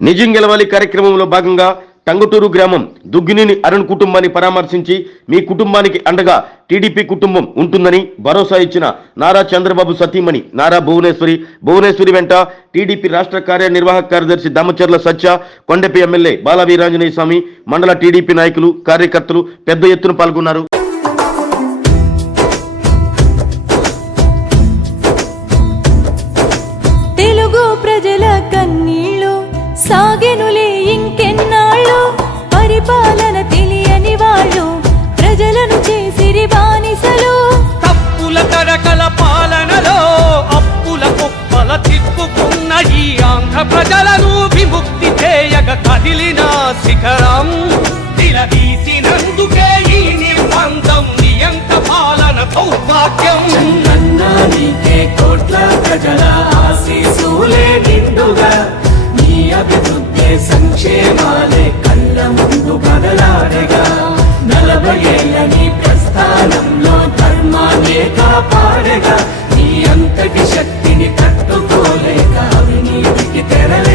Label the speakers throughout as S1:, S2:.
S1: నిజం గెలవాలి కార్యక్రమంలో భాగంగా టంగుటూరు గ్రామం దుగ్గినేని అరుణ్ కుటుంబాన్ని పరామర్శించి మీ కుటుంబానికి అండగా టీడీపీ కుటుంబం ఉంటుందని భరోసా ఇచ్చిన నారా చంద్రబాబు సతీమణి నారా భువనేశ్వరి భువనేశ్వరి వెంట టీడీపీ రాష్ట్ర కార్యనిర్వాహక కార్యదర్శి దామచర్ల సత్య కొండపి ఎమ్మెల్యే బాలవీరాంజనేయ స్వామి మండల టీడీపీ నాయకులు కార్యకర్తలు పెద్ద ఎత్తున పాల్గొన్నారు.
S2: ప్రజలను
S3: విముక్తి చేయక కదిలిన శిఖరం. నిలదీసినందుకే ఈ నిర్బంధం నియంత పాలన సౌభాగ్యం
S4: కన్నా నీకే కోట్ల ప్రజల ఆశీసులే నిండుగా. నీ అభివృద్ధి సంక్షేమాలే కళ్ళ ముందు కదలాడగా. నలభై ఏళ్ళ నీ ప్రస్థానంలో ధర్మాన్నే కాపాడగా. నీ అంతటి
S3: శక్తి అవినీతికి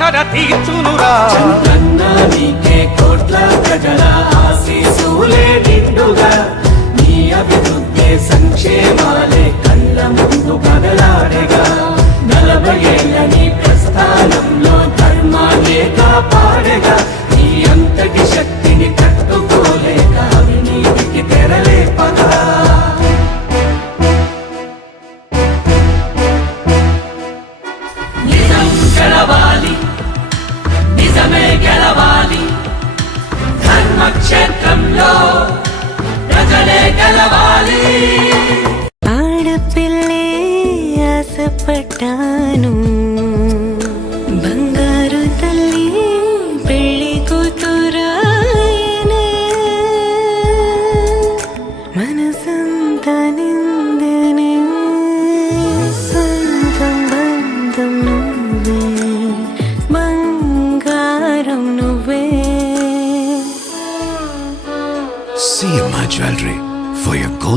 S3: కుట్రలన్నీ తీర్చునురా
S4: కన్నా నీకే కోట్ల ప్రజల ఆశీసులే ధర్మక్షేత్రంలో ప్రజలే గెలవాలి.
S2: ఆడపిల్లే ఆశపడ్డాను.
S5: CMI Jewelry for your gold